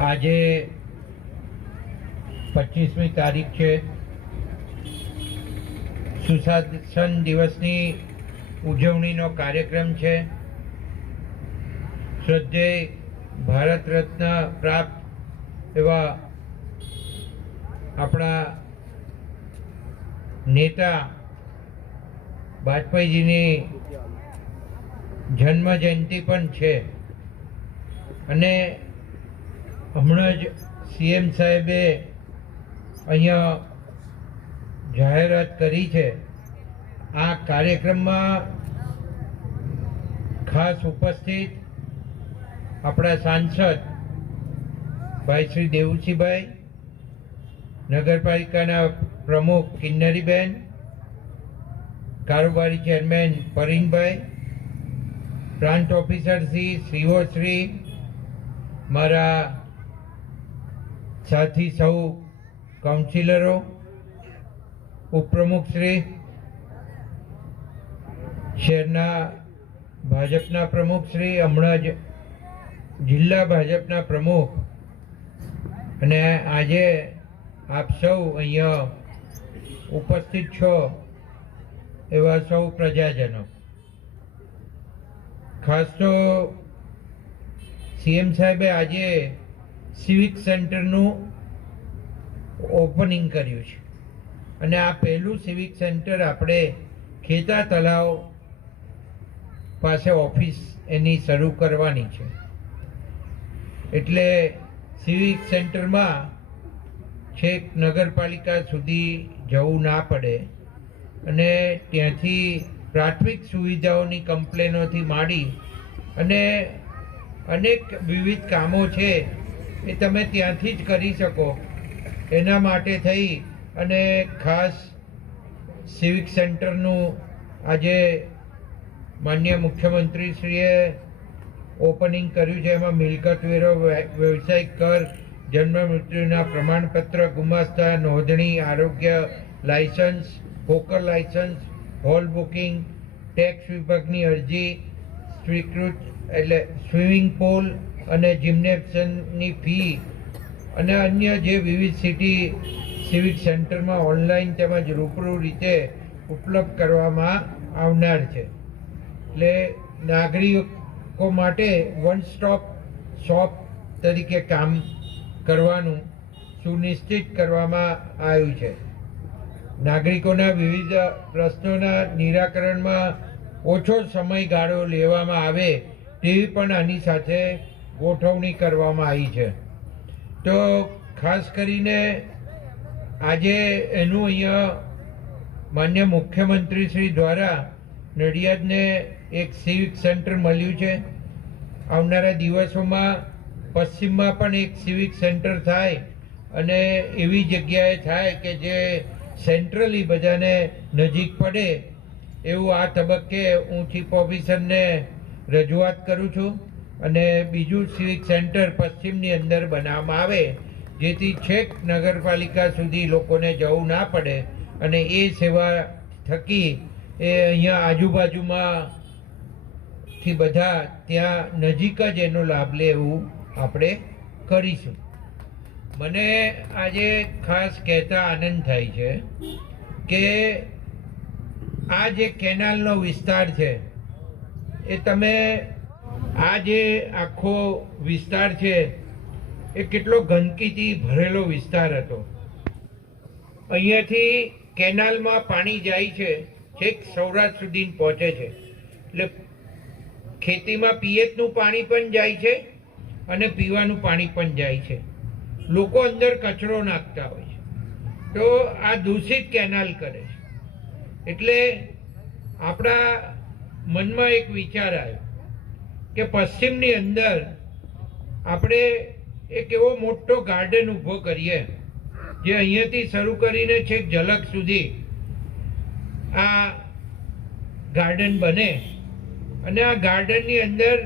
આજે પચીસમી તારીખ છે. સુશાસન દિવસની ઉજવણીનો કાર્યક્રમ છે. શ્રદ્ધેય ભારત રત્ન પ્રાપ્ત એવા આપણા નેતા વાજપેયીજીની જન્મ જયંતિ પણ છે. અને હમણાં જ સીએમ સાહેબે અહીંયા જાહેરાત કરી છે. આ કાર્યક્રમમાં ખાસ ઉપસ્થિત આપણા સાંસદ ભાઈ શ્રી દેવુસિંહભાઈ નગરપાલિકાના પ્રમુખ કિન્નરીબેન, કારોબારી ચેરમેન પરીનભાઈ પ્રાંત ઓફિસર શ્રી શ્રીઓ શ્રી, મારા સાથી સૌ કાઉન્સિલરો ઉપપ્રમુખશ્રી શહેરના ભાજપના પ્રમુખ શ્રી, હમણાં જ જિલ્લા ભાજપના પ્રમુખ. અને આજે આપ સૌ અહીંયા ઉપસ્થિત છો એવા સૌ પ્રજાજનો. ખાસ તો સીએમ સાહેબે આજે સિવિક સેન્ટરનું ઓપનિંગ કર્યું છે. અને આ પહેલું સિવિક સેન્ટર આપણે ખેતા તલાવ પાસે ઓફિસ એની શરૂ કરવાની છે. એટલે સિવિક સેન્ટરમાં છેક નગરપાલિકા સુધી જવું ના પડે અને ત્યાંથી પ્રાથમિક સુવિધાઓની કમ્પ્લેનોથી માંડી અને અનેક વિવિધ કામો છે એ તમે ત્યાંથી જ કરી શકો. એના માટે થઈ અને ખાસ સિવિક સેન્ટરનું આજે માન્ય મુખ્યમંત્રીશ્રીએ ઓપનિંગ કર્યું છે. એમાં મિલકત વેરો વ્યવસાયિક કર, જન્મ મૃત્યુના પ્રમાણપત્ર, ગુમાસ્તા, નોંધણી, આરોગ્ય licence, poker licence, hall booking tax વિભાગની અરજી, સ્વીકૃત એટલે સ્વિમિંગ પુલ અને જિમ્નેશિયમની ફી અને અન્ય જે વિવિધ સિટી સિવિક સેન્ટરમાં ઓનલાઈન તેમજ રૂબરૂ રીતે ઉપલબ્ધ કરવામાં આવનાર છે. એટલે નાગરિકો માટે વન સ્ટોપ શોપ તરીકે કામ કરવાનું સુનિશ્ચિત કરવામાં આવ્યું છે. નાગરિકોના વિવિધ પ્રશ્નોના નિરાકરણમાં ઓછો સમયગાળો લેવામાં આવે તેવી પણ આની સાથે ગોઠવણી કરવામાં આવી છે. તો ખાસ કરીને આજે એનું અહીંયા માન્ય મુખ્યમંત્રી શ્રી દ્વારા નડિયાદને એક સિવિક સેન્ટર મળ્યું છે. આવનારા દિવસોમાં પશ્ચિમમાં પણ એક સિવિક સેન્ટર થાય અને એવી જગ્યાએ થાય કે જે સેન્ટ્રલી બધાને નજીક પડે એવું આ તબક્કે હું ચીફ ઓફિસરને રજૂઆત કરું છું. અને બીજું સિવિક સેન્ટર પશ્ચિમની અંદર બનાવવામાં આવે, જેથી છેક નગરપાલિકા સુધી લોકોને જવું ના પડે અને એ સેવા થકી એ અહીંયા આજુબાજુમાં થી બધા ત્યાં નજીક જ એનો લાભ લે એવું આપણે કરીશું. મને આજે ખાસ કહેતા આનંદ થાય છે કે આ જે કેનાલનો વિસ્તાર છે, એ તમે આ જે આખો વિસ્તાર છે, એ કેટલો ગંદકીથી ભરેલો વિસ્તાર હતો. અહીંયાથી કેનાલમાં પાણી જાય છે, છેક સૌરાષ્ટ્ર સુધી પહોંચે છે. એટલે ખેતીમાં પિયતનું પાણી પણ જાય છે અને પીવાનું પાણી પણ જાય છે. લોકો અંદર કચરો નાખતા હોય છે. તો આ દૂષિત કેનાલ કરે છે. એટલે આપણા મનમાં એક વિચાર આવ્યો. કે પશ્ચિમની અંદર આપણે એક એવો મોટો ગાર્ડન ઊભો કરીએ, જે અહીંયાથી શરૂ કરીને છેક ઝલક સુધી આ ગાર્ડન બને. અને આ ગાર્ડનની અંદર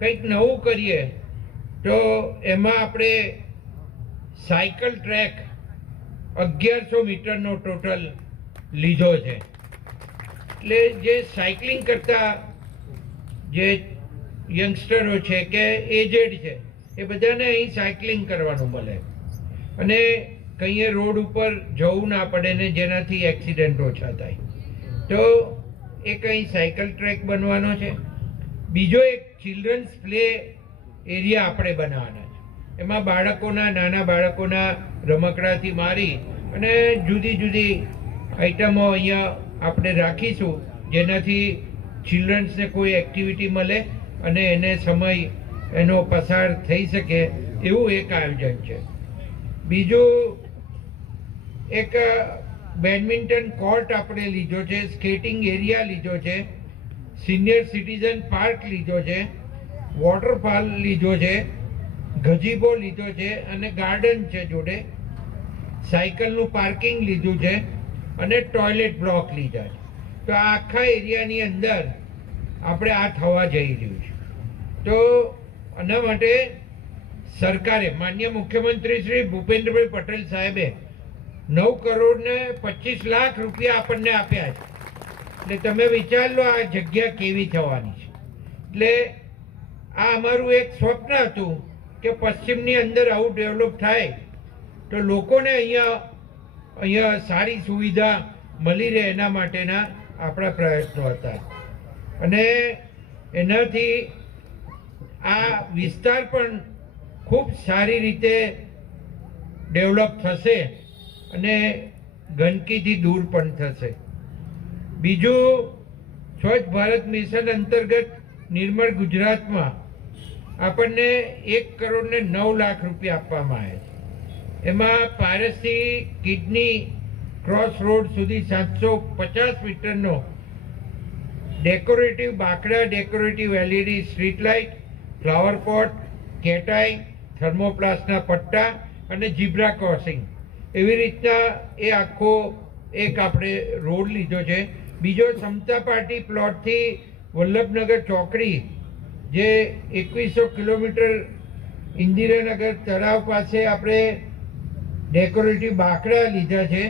કંઈક નવું કરીએ, તો એમાં આપણે સાયકલ ટ્રેક અગિયારસો મીટરનો ટોટલ લીધો છે. એટલે જે સાયકલિંગ કરતા જે યંગસ્ટરો છે કે એજેડ છે, એ બધાને અહીં સાયકલિંગ કરવાનું મળે. અને કંઈએ રોડ ઉપર જવું ના પડે ને જેનાથી એક્સિડન્ટ ઓછા થાય. તો એ કંઈ સાયકલ ટ્રેક બનવાનો છે. બીજો એક ચિલ્ડ્રન્સ પ્લે એરિયા આપણે બનાવવાના છે. એમાં બાળકોના, નાના બાળકોના રમકડાથી મારી અને જુદી જુદી આઈટમો અહીંયા આપણે રાખીશું, જેનાથી ચિલ્ડ્રન્સને કોઈ એક્ટિવિટી મળે. અને એને સમય એનો પસાર થઈ શકે એવું એક આયોજન છે. બીજું એક બેડમિન્ટન કોર્ટ આપણે લીધો છે, સ્કેટિંગ એરિયા લીધો છે, સિનિયર સિટીઝન પાર્ક લીધો છે, વોટરફોલ લીધો છે, ગજીબો લીધો છે અને ગાર્ડન છે જોડે. સાયકલનું પાર્કિંગ લીધું છે અને ટોયલેટ બ્લોક લીધા છે. તો આ આખા એરિયાની અંદર આપણે આ થવા જઈ રહ્યું છે. તો આના માટે સરકારે, માન્ય મુખ્યમંત્રી શ્રી ભૂપેન્દ્રભાઈ પટેલ સાહેબે નવ કરોડ ને પચીસ લાખ રૂપિયા આપણને આપ્યા છે. એટલે તમે વિચાર લો આ જગ્યા કેવી થવાની છે. એટલે આ અમારું એક સ્વપ્ન હતું કે પશ્ચિમની અંદર આવું ડેવલપ થાય તો લોકોને અહીંયા અહીંયા સારી સુવિધા મળી રહે એના માટેના આપણા પ્રયત્નો હતા. અને એનાથી આ વિસ્તાર પણ ખૂબ સારી રીતે ડેવલપ થશે અને ગંદકીથી દૂર પણ થશે. બીજું, સ્વચ્છ ભારત મિશન અંતર્ગત નિર્મળ ગુજરાતમાં આપણને એક કરોડને નવ લાખ રૂપિયા આપવામાં આવે છે. એમાં પારસથી કિડની ક્રોસ રોડ સુધી સાતસો પચાસ મીટરનો decorative, બાકડા decorative LED street light flower pot કેટાઈ થર્મોપ્લાસ્ટના પટ્ટા અને જીબ્રા ક્રોસિંગ એવી રીતના એ આખો એક આપણે રોડ લીધો છે. બીજો સમતા પાર્ટી પ્લોટથી વલ્લભનગર ચોકડી, જે એકવીસો કિલોમીટર ઇન્દિરાનગર તળાવ પાસે આપણે ડેકોરેટિવ બાકડા લીધા છે.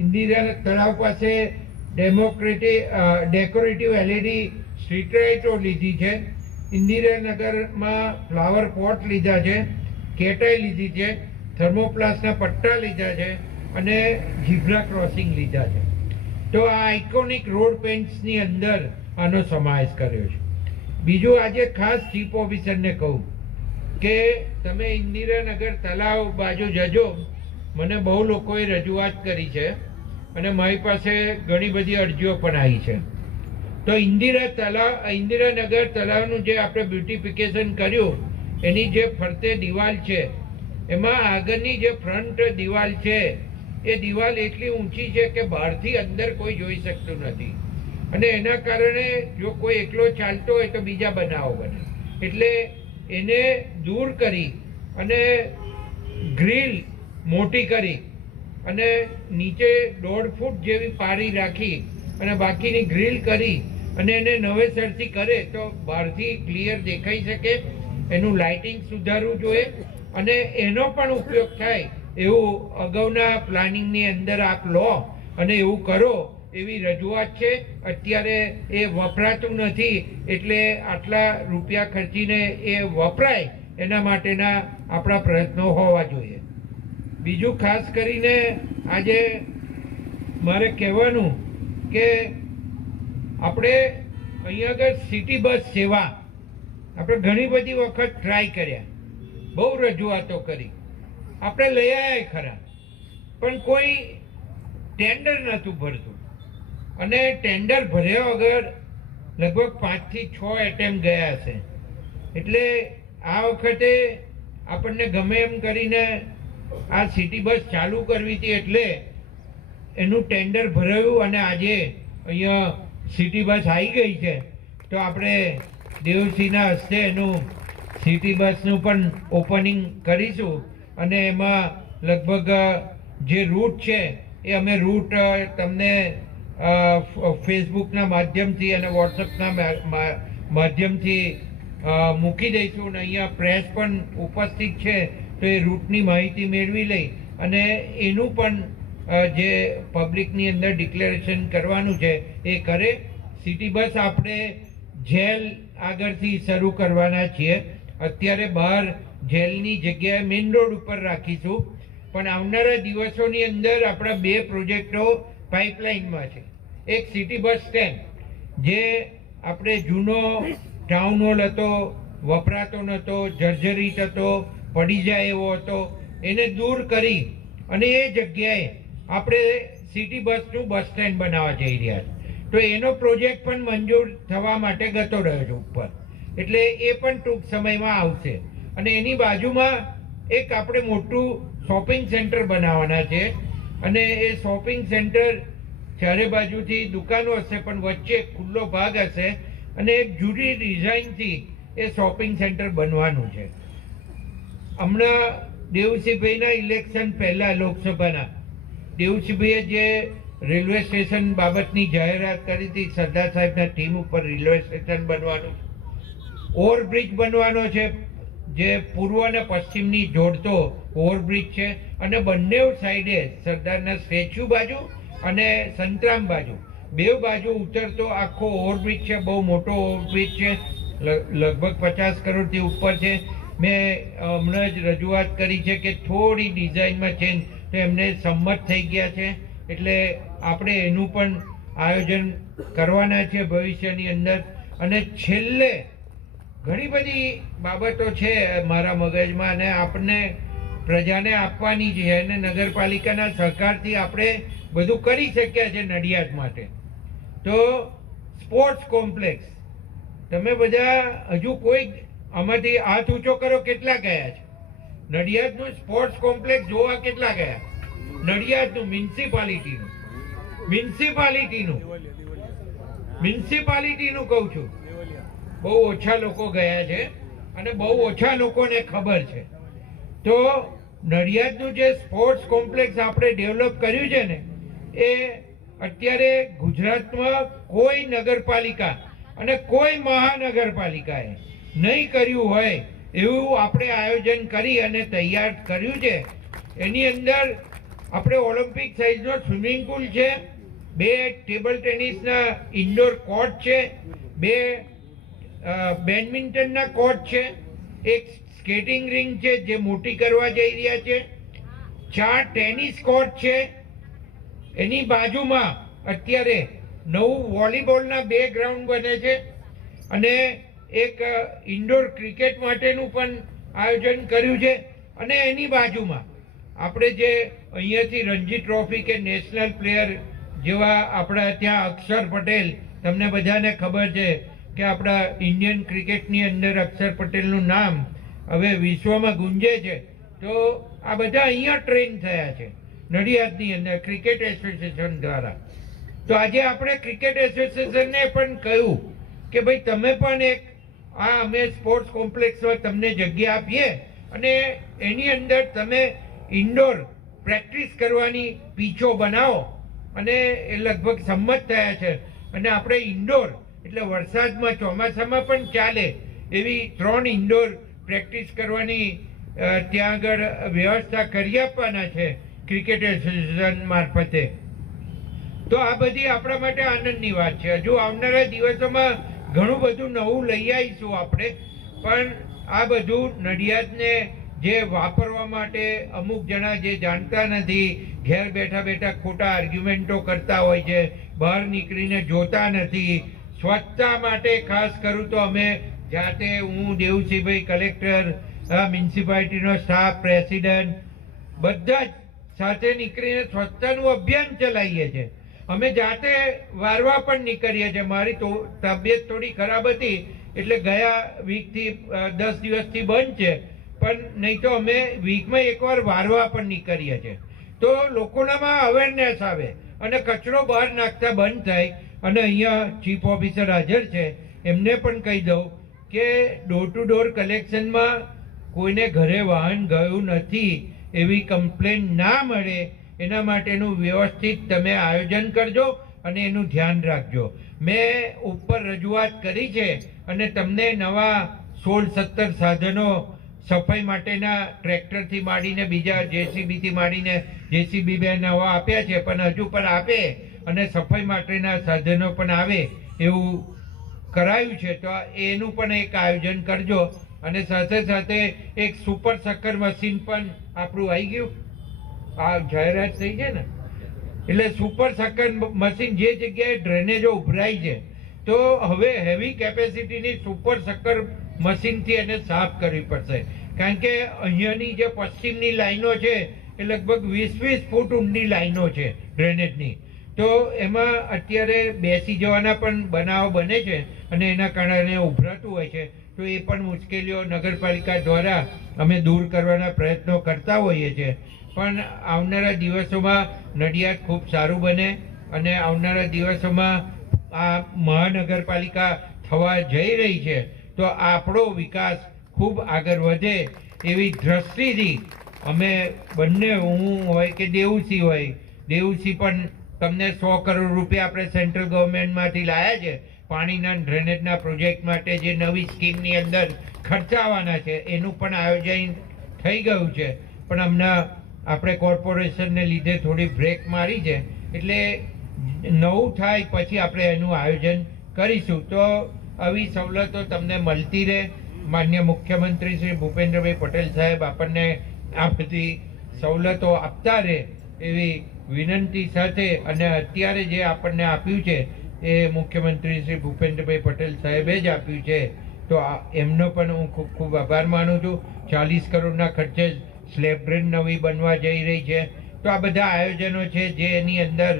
ઇન્દિરા તળાવ પાસે ડેમોક્રેટિક ડેકોરેટિવ એલઈડી સ્ટ્રીટ લાઇટો લીધી છે. ઇન્દિરાનગરમાં ફ્લાવર પોટ લીધા છે, કેટાઈ લીધી છે, થર્મોપ્લાસના પટ્ટા લીધા છે અને ઝીબ્રા ક્રોસિંગ લીધા છે. તો આ આઇકોનિક રોડ પેન્ટ્સની અંદર આનો સમાવેશ કર્યો છે. બીજું આજે ખાસ ચીફ ઓફિસરને કહું કે તમે ઇન્દિરાનગર તલાવ બાજુ જજો, મને બહુ લોકોએ રજૂઆત કરી છે અને મારી પાસે ઘણી બધી અરજીઓ પણ આવી છે. તો ઇન્દિરા તલાવ ઇન્દિરાનગર તલાવનું જે આપણે બ્યુટિફિકેશન કર્યું, એની જે ફરતે દિવાલ છે, એમાં આગળની જે ફ્રન્ટ દિવાલ છે, એ દિવાલ એટલી ઊંચી છે કે બહારથી અંદર કોઈ જોઈ શકતું નથી. અને એના કારણે જો કોઈ એકલો ચાલતો હોય તો બીજા બનાવો બને. એટલે એને દૂર કરી અને ગ્રીલ મોટી કરી અને નીચે દોઢ ફૂટ જેવી પારી રાખી અને બાકીની ગ્રીલ કરી અને એને નવેસરથી કરે તો બહારથી ક્લિયર દેખાઈ શકે, એનું લાઇટિંગ સુધારવું જોઈએ અને એનો પણ ઉપયોગ થાય એવું અગાઉના પ્લાનિંગની અંદર આપ લો અને એવું કરો એવી રજૂઆત છે. અત્યારે એ વપરાતું નથી એટલે આટલા રૂપિયા ખર્ચીને એ વપરાય એના માટેના આપણા પ્રયત્નો હોવા જોઈએ. બીજું ખાસ કરીને આજે મારે કહેવાનું કે આપણે અહીંયા આગળ સિટી બસ સેવા આપણે ઘણી બધી વખત ટ્રાય કર્યા. બહુ રજૂઆતો કરી. આપણે લઈ આવ્યા ખરા. પણ કોઈ ટેન્ડર નહોતું ભરતું. અને ટેન્ડર ભર્યા વગર લગભગ પાંચથી છ એટેમ ગયા છે એટલે આ વખતે આપણને ગમે એમ કરીને આ સિટી બસ ચાલુ કરવી હતી એટલે એનું ટેન્ડર ભરાયું અને આજે અહીંયા સિટી બસ આવી ગઈ છે, તો આપણે દેવસિંહના હસ્તે એનું સિટી બસનું પણ ઓપનિંગ કરીશું. અને એમાં લગભગ જે રૂટ છે, એ અમે રૂટ તમને ફેસબુકના માધ્યમથી અને વોટ્સઅપના માધ્યમથી મૂકી દઈશું. અને અહીંયા પ્રેસ પણ ઉપસ્થિત છે, તો એ રૂટની માહિતી મેળવી લઈ. અને એનું પણ જે પબ્લિકની અંદર ડિક્લેરેશન કરવાનું છે, એ કરે. સિટી બસ આપણે જેલ આગળથી શરૂ કરવાના છીએ. અત્યારે બહાર જેલની જગ્યાએ મેઇન રોડ ઉપર રાખીશું. પણ આવનારા દિવસોની અંદર આપણા બે પ્રોજેક્ટો પાઇપલાઇનમાં છે. એક સિટી બસ સ્ટેન્ડ જે આપણે જૂનો ટાઉન હોલ હતો, વપરાતો નહોતો, જર્જરિત હતો, પડી જાય એવો હતો. એને દૂર કરી અને એ જગ્યાએ આપણે સિટી બસનું બસ સ્ટેન્ડ બનાવવા જઈ રહ્યા છે. તો એનો પ્રોજેક્ટ પણ મંજૂર થવા માટે ગતો રહ્યો છે ઉપર. એટલે એ પણ ટૂંક સમયમાં આવશે. અને એની બાજુમાં એક આપણે મોટું શોપિંગ સેન્ટર બનાવવાના છે. અને એ શોપિંગ સેન્ટર ચારે બાજુથી દુકાનો હશે, પણ વચ્ચે ખુલ્લો ભાગ હશે. અને એક જુદી ડિઝાઇનથી એ શોપિંગ સેન્ટર બનવાનું છે. હમણાં દેવસિંહભાઈના ઇલેક્શન પહેલાં લોકસભાના. દેવસિંહભાઈએ જે રેલવે સ્ટેશન બાબતની જાહેરાત કરી હતી, સરદાર સાહેબના ટીમ ઉપર રેલવે સ્ટેશન બનવાનું, ઓવરબ્રિજ બનવાનો છે, જે પૂર્વ અને પશ્ચિમની જોડતો ઓવરબ્રિજ છે, અને બંને સાઈડે સરદારના સ્ટેચ્યુ બાજુ અને સંતરામ બાજુ. બે બાજુ ઉતરતો આખો ઓવરબ્રિજ છે, બહુ મોટો ઓવરબ્રિજ છે લગભગ પચાસ કરોડથી ઉપર છે. મેં હમણાં જ રજૂઆત કરી છે કે થોડી ડિઝાઇનમાં ચેન્જ તો એમને સંમત થઈ ગયા છે. એટલે આપણે એનું પણ આયોજન કરવાના છે ભવિષ્યની અંદર. અને છેલ્લે ઘણી બધી બાબતો છે મારા મગજમાં અને આપણને પ્રજાને આપવાની છે અને નગરપાલિકાના સહકારથી આપણે બધું કરી શક્યા છે નડિયાદ માટે. તો સ્પોર્ટ્સ કોમ્પ્લેક્સ. તમે બધા હજુ કોઈ આમાંથી હાથ ઊંચો કરો કેટલા ગયા છે? નડિયાદનું સ્પોર્ટ્સ કોમ્પ્લેક્સ જોવા કેટલા ગયા? નડિયાદનું મ્યુનિસિપાલિટીનું મ્યુનિસિપાલિટીનું મ્યુનિસિપાલિટીનું કહું છું. બહુ ઓછા લોકો ગયા છે અને બહુ ઓછા લોકોને ખબર છે. તો નડિયાદનું જે સ્પોર્ટ્સ કોમ્પ્લેક્સ આપણે ડેવલપ કર્યું છે ને, એ અત્યારે ગુજરાતમાં કોઈ નગરપાલિકા અને કોઈ મહાનગરપાલિકાએ નહીં કર્યું હોય એવું આપણે આયોજન કરી અને તૈયાર કર્યું છે. એની અંદર આપણે ઓલિમ્પિક સાઇઝનો સ્વિમિંગ પુલ છે, બે ટેબલ ટેનિસના ઇન્ડોર કોર્ટ છે, બે બેડમિન્ટનના કોર્ટ છે, એક સ્કેટિંગ રિંગ છે જે મોટી કરવા જઈ રહ્યા છે, ચાર ટેનિસ કોર્ટ છે. એની બાજુમાં અત્યારે નવું વોલીબોલના બે ગ્રાઉન્ડ બને છે અને એક ઇન્ડોર ક્રિકેટ માટેનું પણ આયોજન કર્યું છે અને એની બાજુમાં આપણે જે અહીંયાથી રણજી ટ્રોફી કે નેશનલ પ્લેયર જેવા આપણા ત્યાં અક્ષર પટેલ, તમને બધાને ખબર છે કે આપણા ઇન્ડિયન ક્રિકેટની અંદર અક્ષર પટેલનું નામ હવે વિશ્વમાં ગુંજે છે, તો આ બધા અહીંયા ટ્રેન થયા છે નડિયાદની અંદર ક્રિકેટ એસોસિએશન દ્વારા. તો આજે આપણે ક્રિકેટ એસોસિએશનને પણ કહ્યું કે ભાઈ તમે પણ એક આ અમે સ્પોર્ટ્સ કોમ્પ્લેક્સમાં તમને જગ્યા આપીએ અને એની અંદર તમે ઇન્ડોર પ્રેક્ટિસ કરવાની પીચો બનાવો. અને એ લગભગ સંમત થયા છે. અને આપણે ઇન્ડોર એટલે વરસાદમાં, ચોમાસામાં પણ ચાલે એવી ત્રણ ઇન્ડોર પ્રેક્ટિસ કરવાની ત્યાં આગળ વ્યવસ્થા કરી આપવાના છે ક્રિકેટ એસોસિએશન મારફતે. તો આ બધી આપણા માટે આનંદની વાત છે. હજુ આવનારા દિવસોમાં ઘણું બધું નવું લઈ આવીશું આપણે. પણ આ બધું નડિયાદને જે વાપરવા માટે અમુક જણા જે જાણતા નથી, ઘેર બેઠા બેઠા ખોટા આર્ગ્યુમેન્ટો કરતા હોય છે, બહાર નીકળીને જોતા નથી. સ્વચ્છતા માટે ખાસ કરું તો અમે જાતે હું દેવસિંહભાઈ કલેક્ટર મ્યુનિસિપાલિટીનો સ્ટાફ, પ્રેસિડેન્ટ, બધા જ સાથે નીકળીને સ્વચ્છતાનું અભિયાન ચલાવીએ છીએ. અમે જાતે વારવા પણ નીકળીએ છીએ. મારી તો તબિયત થોડી ખરાબ હતી, એટલે ગયા વીકથી દસ દિવસથી બંધ છે. પણ નહીં તો અમે વીકમાં એકવાર વારવા પણ નીકળીએ છીએ. તો લોકોનામાં અવેરનેસ આવે અને કચરો બહાર નાખતા બંધ થાય અને અહીંયા ચીફ ઓફિસર હાજર છે. એમને પણ કહી દઉં કે ડોર ટુ ડોર કલેક્શનમાં કોઈને ઘરે વાહન ગયું નથી એવી કમ્પ્લેન ના મળે એના માટેનું વ્યવસ્થિત તમે આયોજન કરજો અને એનું ધ્યાન રાખજો. મેં ઉપર રજૂઆત કરી છે અને તમને નવા સોળ સત્તર સાધનો સફાઈ માટેના ટ્રેક્ટરથી માંડીને બીજા જેસીબીથી માંડીને જેસીબી બે નવા આપ્યા છે, પણ હજુ પણ આપે અને સફાઈ માટેના સાધનો પણ આવે એવું કરાયું છે, તો એનું પણ એક આયોજન કરજો. અને સાથે સાથે એક સુપર શક્કર મશીન પણ આપણું આવી ગયું. આ જાહેરાત થઈ છે ને, એટલે સુપર સકન મશીન જે જગ્યાએ ડ્રેનેજો ઉભરાય છે, તો હવે હેવી કેપેસિટીની સુપર સકર મશીનથી એને સાફ કરવી પડશે. કારણ કે અહીંયાની જે પશ્ચિમની લાઈનો છે એ લગભગ વીસ વીસ ફૂટ ઊંડી લાઈનો છે ડ્રેનેજની તો એમાં અત્યારે બેસી જવાના પણ બનાવો બને છે અને એના કારણે ઉભરાતું હોય છે. તો એ પણ મુશ્કેલીઓ નગરપાલિકા દ્વારા અમે દૂર કરવાના પ્રયત્નો કરતા હોઈએ છીએ. પણ આવનારા દિવસોમાં નડિયાદ ખૂબ સારું બને અને આવનારા દિવસોમાં આ મહાનગરપાલિકા થવા જઈ રહી છે, તો આપણો વિકાસ ખૂબ આગળ વધે એવી દ્રષ્ટિથી અમે બંને હું હોય કે દેવુસી હોય, દેવુસી પણ તમને સો કરોડ રૂપિયા આપણે સેન્ટ્રલ ગવર્મેન્ટમાંથી લાયા છે, પાણીના ડ્રેનેજના પ્રોજેક્ટ માટે જે નવી સ્કીમની અંદર ખર્ચાવાના છે, એનું પણ આયોજન થઈ ગયું છે. પણ હમણાં આપણે કોર્પોરેશનને લીધે થોડી બ્રેક મારી છે. એટલે નવું થાય પછી આપણે એનું આયોજન કરીશું. તો આવી સવલતો તમને મળતી રહે. માન્ય મુખ્યમંત્રી શ્રી ભૂપેન્દ્રભાઈ પટેલ સાહેબ આપણને આ બધી સવલતો આપતા રહે એવી વિનંતી સાથે અને અત્યારે જે આપણને આપ્યું છે એ મુખ્યમંત્રી શ્રી ભૂપેન્દ્રભાઈ પટેલ સાહેબે જ આપ્યું છે. તો એમનો પણ હું ખૂબ ખૂબ આભાર માનું છું. ચાલીસ કરોડના ખર્ચે સ્લેબ નવી બનવા જઈ રહી છે. તો આ બધા આયોજનો છે જે એની અંદર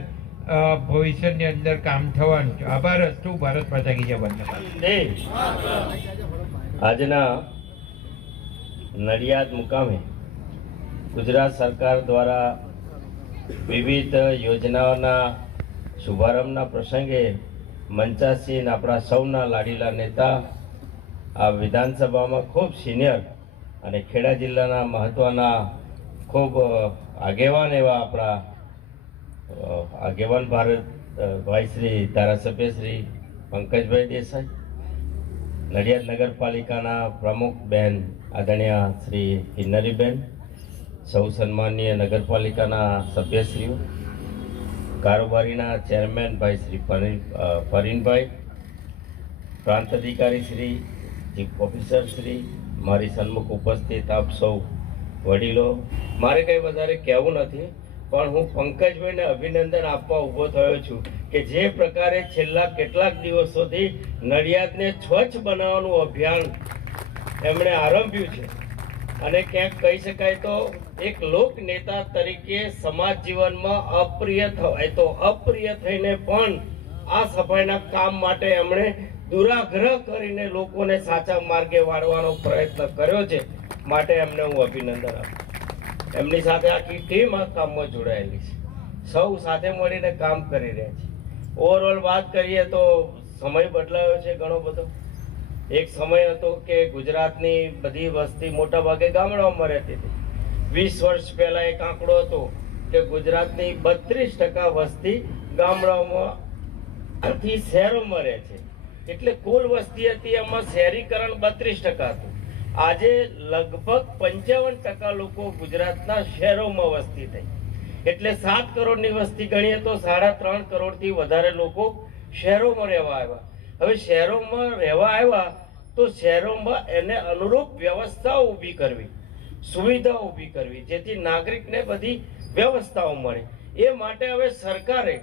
ભવિષ્યની અંદર કામ થવાનું છે. આભાર અસ્તુ, ભારત માતા કી જય આજના નડિયાદ મુકામે ગુજરાત સરકાર દ્વારા વિવિધ યોજનાઓના શુભારંભના પ્રસંગે મંચાસીન આપણા સૌના લાડીલા નેતા, આ વિધાનસભામાં ખૂબ સિનિયર અને ખેડા જિલ્લાના મહત્ત્વના ખૂબ આગેવાન એવા આપણા આગેવાન ભારત ભાઈ શ્રી ધારાસભ્ય શ્રી પંકજભાઈ દેસાઈ, નડિયાદ નગરપાલિકાના પ્રમુખ બહેન આદરણીય શ્રી કિન્નરીબેન, સૌ સન્માનીય નગરપાલિકાના સભ્યશ્રીઓ, કારોબારીના ચેરમેન ભાઈ શ્રી ફરીનભાઈ, પ્રાંત અધિકારી શ્રી, ચીફ ઓફિસર શ્રી મારી સન્મુખ ઉપસ્થિત આપ સૌ વડીલો, મારે કંઈ વધારે કહેવું નથી, પણ હું પંકજભાઈને અભિનંદન આપવા ઊભો થયો છું કે જે પ્રકારે છેલ્લા કેટલાક દિવસોથી નડિયાદને સ્વચ્છ બનાવવાનું અભિયાન એમણે આરંભ્યું છે. અને ક્યાંક કહી શકાય તો એક લોક નેતા તરીકે સમાજ જીવનમાં અપ્રિય થવાય તો અપ્રિય થઈને પણ આ સફાઈના કામ માટે એમણે દુરાગ્રહ કરીને લોકોને સાચા માર્ગે વાળવાનો પ્રયત્ન કર્યો છે, માટે એમને હું અભિનંદન આપું એમની સાથે આખી ટીમ આ કામમાં જોડાયેલી છે. સૌ સાથે મળીને કામ કરી રહ્યા છે. ઓવરઓલ વાત કરીએ તો સમય બદલાયો છે ઘણો બધો. એક સમય હતો કે ગુજરાતની બધી વસ્તી મોટા ભાગે ગામડાઓમાં રહેતી હતી. વીસ વર્ષ પહેલાં એક આંકડો હતો કે ગુજરાતની બત્રીસ ટકા વસ્તી ગામડાઓમાં થી શહેરોમાં રહે છે. એટલે કુલ વસ્તી હતી એમાં શહેરીકરણ બત્રીસ ટકા હતું. આજે લગભગ પંચાવન ટકા લોકો ગુજરાતના શહેરોમાં વસ્તી થઈ. એટલે સાત કરોડની વસ્તી ગણીએ તો સાડા ત્રણ કરોડથી વધારે લોકો શહેરોમાં રહેવા આવ્યા. હવે શહેરોમાં રહેવા આવ્યા તો શહેરોમાં એને અનુરૂપ વ્યવસ્થાઓ ઊભી કરવી, સુવિધાઓ ઊભી કરવી, જેથી નાગરિકને બધી વ્યવસ્થાઓ મળે. એ માટે હવે સરકારે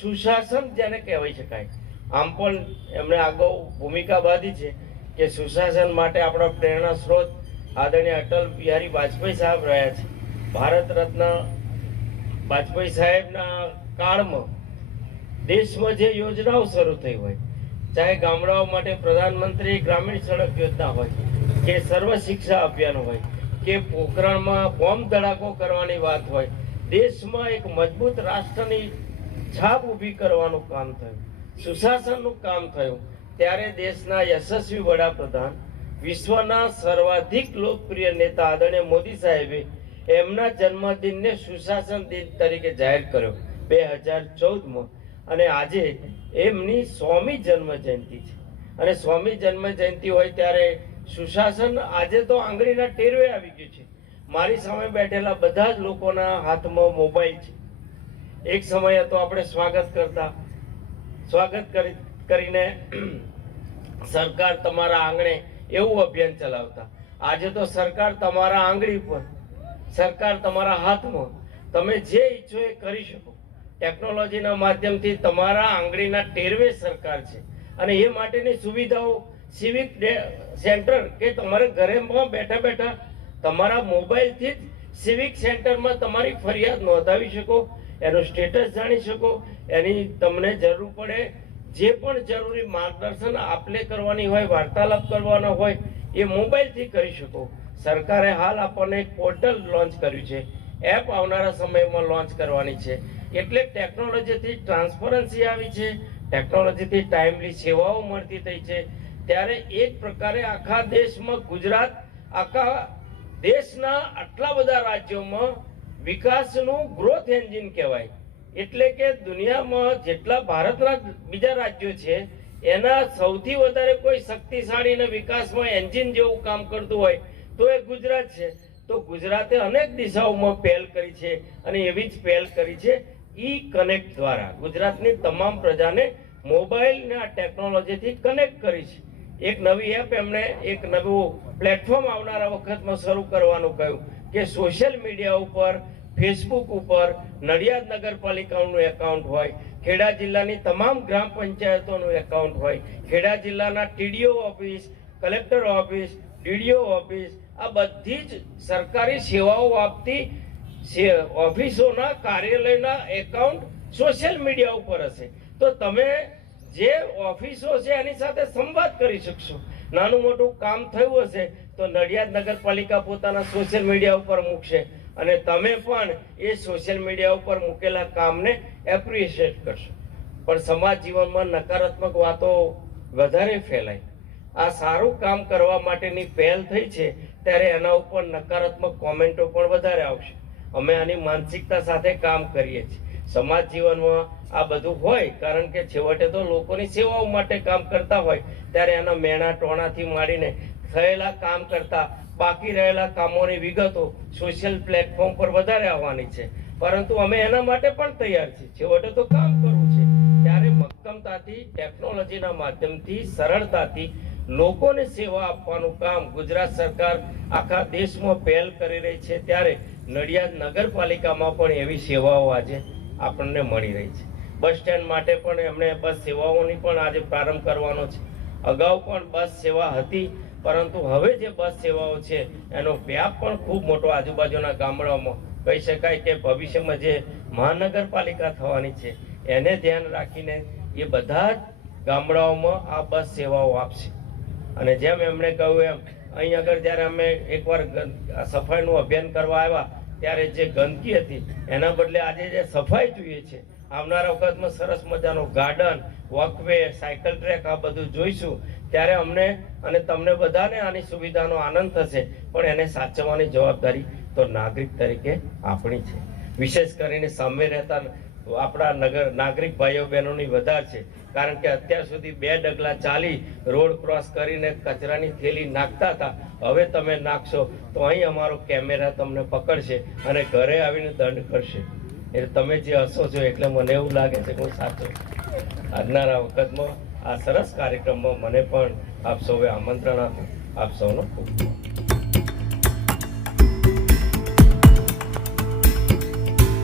સુશાસન જેને કહેવાય શકાય આમ પણ એમણે આગળ ભૂમિકા બાંધી છે કે સુશાસન માટે આપણા પ્રેરણા સ્ત્રોત આદરણીય અટલ બિહારી વાજપેયી સાહેબ રહ્યા છે. ભારત રત્ન વાજપેયી સાહેબના કાળમાં દેશમાં જે યોજનાઓ શરૂ થઈ હોય, ચાહે ગામડાઓ માટે પ્રધાનમંત્રી ગ્રામીણ સડક યોજના હોય, કે સર્વ શિક્ષા અભિયાન હોય, કે પોખરણમાં બોમ્બ ધડાકો કરવાની વાત હોય, દેશમાં એક મજબૂત રાષ્ટ્રની છાપ ઊભી કરવાનું કામ થયું. સુશાસનનું કામ થયું. ત્યારે દેશના યશસ્વી વડાપ્રધાન, વિશ્વના સર્વાધિક લોકપ્રિય નેતા આદરણીય મોદી સાહેબે એમના જન્મદિનને સુશાસન દિન તરીકે જાહેર કર્યો, બે હજાર ચૌદમાં. અને આજે એમની સ્વામી જન્મ જયંતિ છે. અને સ્વામી જન્મ જયંતિ હોય ત્યારે સુશાસન આજે તો આંગળીના ટેરવે આવી ગયું છે. મારી સામે બેઠેલા બધા જ લોકોના હાથમાં મોબાઈલ છે. એક સમય હતો આપણે સ્વાગત કરતા સ્વાગત કરી કરીને સરકાર તમારા આંગણે એવું અભિયાન ચલાવતા. આજે તો સરકાર તમારા આંગળી પર સરકાર તમારા હાથમાં. તમે જે ઈચ્છો એ કરી શકો. ટેકનોલોજીના માધ્યમથી તમારા આંગળીના ટેરવે સરકાર છે. અને એ માટેની સુવિધાઓ સિવિક સેન્ટર કે તમારે ઘરેમાં બેઠા બેઠા તમારા મોબાઈલથી જ સિવિક સેન્ટરમાં તમારી ફરિયાદ નોંધાવી શકો. એનું સ્ટેટસ જાણી શકો, એની તમને જરૂર પડે. જે પણ જરૂરી માર્ગદર્શન આપલે કરવાની હોય, વાર્તાલાપ કરવાનો હોય, એ મોબાઈલથી કરી શકો. સરકારે હાલ આપણને એક પોર્ટલ લોન્ચ કર્યું છે. એપ આવનારા સમયમાં લોન્ચ કરવાની છે. એટલે ટેકનોલોજીથી ટ્રાન્સપરન્સી આવી છે. ટેકનોલોજીથી ટાઈમલી સેવાઓ મળતી થઈ છે. ત્યારે એક પ્રકારે આખા દેશમાં ગુજરાત, આખા દેશના આટલા બધા રાજ્યોમાં વિકાસનું ગ્રોથ એન્જિન કહેવાય. એટલે કે દુનિયામાં જેટલા ભારતના બીજા રાજ્યો છે, એના સૌથી વધારે કોઈ શક્તિશાળી અને વિકાસમાં એન્જિન જેવું કામ કરતું હોય તો એ ગુજરાત છે. તો ગુજરાતે અનેક દિશાઓમાં પહેલ કરી છે અને એવી જ પહેલ કરી છે ઈ કનેક્ટ દ્વારા. ગુજરાતની તમામ પ્રજાને મોબાઈલ ને આ ટેકનોલોજીથી કનેક્ટ કરી છે. એક નવી એપ એમણે એક નવું પ્લેટફોર્મ આવનારા વખતમાં શરૂ કરવાનું કહ્યું. કે સોશિયલ મીડિયા ઉપર ફેસબુક ઉપર, નડિયાદ નગરપાલિકાનું એકાઉન્ટ હોય, ખેડા જિલ્લાની તમામ ગ્રામ પંચાયતોનું એકાઉન્ટ હોય, ખેડા જિલ્લાના TDO office collector office DDO office આ બધી જ સરકારી સેવાઓ આપતી ઓફિસોના કાર્યાલયના એકાઉન્ટ સોશિયલ મીડિયા ઉપર હશે. તો તમે જે ઓફિસો છે એની સાથે સંવાદ કરી શકશો. નાનું મોટું કામ થયું હશે તો નડિયાદ નગરપાલિકા પોતાના સોશિયલ મીડિયા ઉપર મૂકશે. અને તમે પણ એ સોશિયલ મીડિયા ઉપર મૂકેલા કામને એપ્રિશિએટ કરશો. પણ સમાજ જીવનમાં નકારાત્મક વાતો વધારે ફેલાય. આ સારું કામ કરવા માટેની પહેલ થઈ છે, ત્યારે એના ઉપર નકારાત્મક કોમેન્ટો પણ વધારે આવશે. અમે આની માનસિકતા સાથે કામ કરીએ છીએ. સમાજ જીવનમાં આ બધું હોય, કારણ કે છેવટે તો લોકોની સેવાઓ માટે કામ કરતા હોય, ત્યારે એના મેણા ટોણાથી માંડીને થયેલા કામ કરતા બાકી રહેલા કામોની વિગતો સોશિયલ પ્લેટફોર્મ પર વધારે આવવાની છે. પરંતુ અમે એના માટે પણ તૈયાર છીએ. છેવટે તો કામ કરવું છે. ત્યારે મક્કમતાથી ટેકનોલોજીના માધ્યમથી, સરળતાથી લોકોને સેવા આપવાનું કામ ગુજરાત સરકાર આખા દેશમાં પહેલ કરી રહી છે. ત્યારે નડિયાદ નગરપાલિકામાં પણ એવી સેવાઓ આજે આપણને મળી રહી છે. બસ સ્ટેન્ડ માટે પણ એમણે બસ સેવાઓની પણ આજે પ્રારંભ કરવાનો છે. અગાઉ પણ બસ સેવા હતી. પરંતુ હવે જે બસ સેવાઓ છે, એનો વ્યાપ પણ ખૂબ મોટો આજુબાજુના ગામડાઓમાં. કહી શકાય કે ભવિષ્યમાં જે મહાનગરપાલિકા થવાની છે, એને ધ્યાન રાખીને એ બધા જ ગામડાઓમાં આ બસ સેવાઓ આપશે. અને જેમ એમણે કહ્યું એમ, અહીં આગળ જ્યારે અમે એકવાર સફાઈનું અભિયાન કરવા આવ્યા ત્યારે જે ગંદકી હતી, એના બદલે આજે જે સફાઈ જોઈએ છે, આવનારા વખતમાં સરસ મજાનો ગાર્ડન વોકવે સાયકલ ટ્રેક આ બધું જોઈશું. ત્યારે અમને અને તમને બધાને આની સુવિધાનો આનંદ થશે, પણ એને સાચવવાની જવાબદારી તો નાગરિક તરીકે આપણી છે. વિશેષ કરીને સામે રહેતા આપણા નગર નાગરિક ભાઈઓ બહેનોની વધાર છે. કારણ કે અત્યાર સુધી બે ડગલા ચાલી રોડ ક્રોસ કરીને કચરાની થેલી નાખતા હતા. હવે તમે નાખશો તો અહીં અમારો કેમેરા તમને પકડશે અને ઘરે આવીને દંડ કરશે. એટલે તમે જે હસો છો એટલે મને એવું લાગે છે કે હું સાચો આવનારા વખતમાં આ સરસ કાર્યક્રમમાં મને પણ આપ સૌએ આમંત્રણ આપ્યું. આપ સૌનો ખૂબ ખૂબ